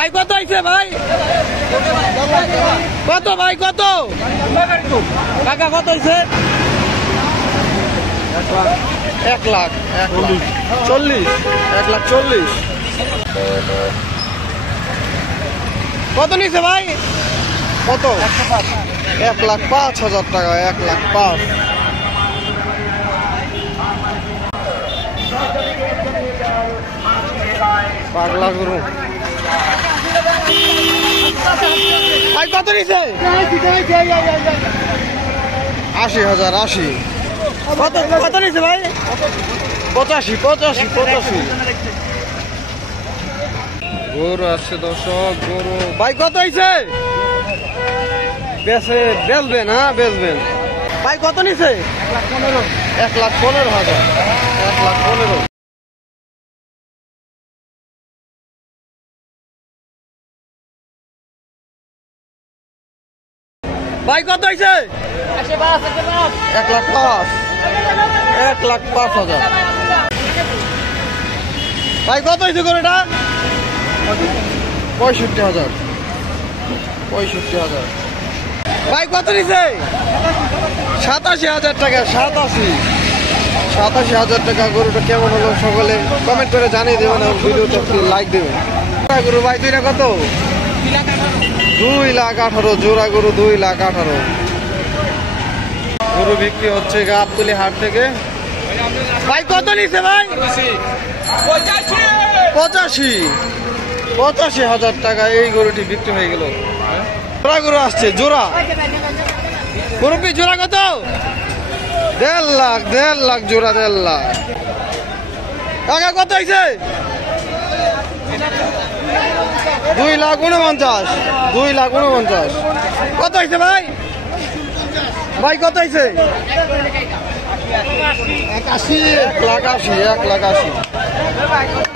ভাই কত হয়েছে ভাই? কত ভাই কত? টাকা কত হয়েছে? 1,40,000 1,40,000 কত নিছে ভাই? কত? 1,05,000 টাকা। 1,05,000 পাগলা গরু ভাই কত নিছে? 80,000 80 কত কত নিছে ভাই? 85 গরু আছে দর্শক গরু ভাই কত হয়েছে? বেচবেন হ্যাঁ বেচবেন ভাই কত নিছে? 1,15,000 1,15,000 ভাই কত হয়েছে? 1,05,000 ভাই কত হয়েছে গরুটা? 65,000 ভাই কত নিছে? 87,000 টাকা। 87,000 টাকা গরুটা কেমন হলো সকলে কমেন্ট করে জানিয়ে দেবেন এবং ভিডিওতে লাইক দেবেন। গরু ভাই দুইটা কত? 2,18,000 জোড়া গরু 2,18,000 গরু বিক্রি হচ্ছে গাবতলী হাট থেকে। ভাই কত নিছে ভাই? 85,000 টাকা এই গরুটি বিক্রি হয়ে গেল। জোড়া গরু আসছে জোড়া মুরব্বী জোড়া কত? 1,50,000 জোড়া 1,50,000 টাকা কত হয়েছে? 2,49,000 কত হয়েছে ভাই? ভাই কত হয়েছে? 1,80,000